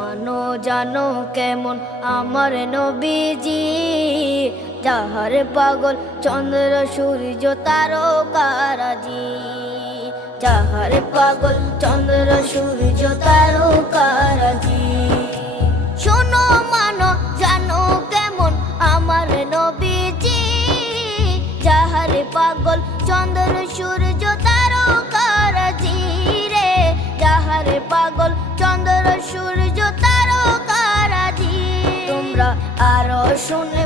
মানো জানো কেমন আমার নবীজি, যাহার পাগল চন্দ্র সূর্য তারকারাজি, যাহার পাগল চন্দ্র সূর্য তারকারাজি। শোনো মানো জানো কেমন আমার নবীজি, যাহার পাগল চন্দ্র সূর্য তারকারাজি রে, যাহার পাগল চন্দ্র সূর্য তারকারাজি। তোমরা আরো শুনে